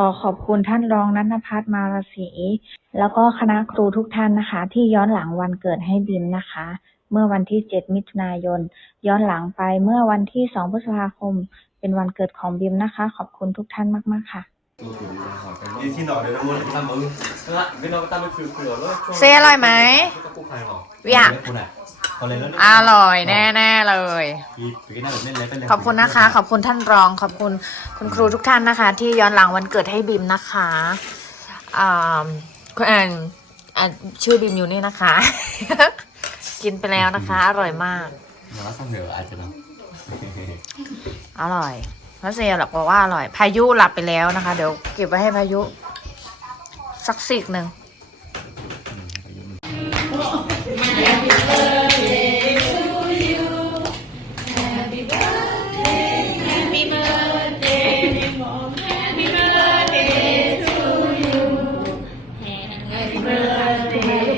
ขอขอบคุณท่านรองนันทพัฒน์มารศรีแล้วก็คณะครูทุกท่านนะคะ ที่ย้อนหลังวันเกิดให้บิมนะคะ เมื่อวันที่ 7 มิถุนายน ย้อนหลังไปเมื่อวันที่ 2 พฤษภาคม เป็นวันเกิดของบิมนะคะ ขอบคุณทุกท่านมากๆค่ะ đi xin lỗi đấy nó muốn Tam ư. Lại cái nó tam ư khử khử nó. เซอร่อยไหม Các cụ khai hỏ. อยาก Cô này. Còn lấy nó อร่อยแน่ๆเลย Thì cái này lên lấy cái ขอบคุณนะคะ ขอบคุณท่านรองขอบคุณคุณครูทุกท่านนะคะ ที่ย้อนหลังวันเกิดให้บิมนะคะอ่าคุณอ่านอ่านชื่อบิมอยู่นี่นะคะ กินไปแล้วนะคะ อร่อยมาก Nó xong rồi ai cho nó. อร่อยพระเซลหลักบอกว่าอร่อย พายุหลับไปแล้วนะคะ เดี๋ยวเก็บไว้ให้พายุ สักสิกหนึ่ง Happy birthday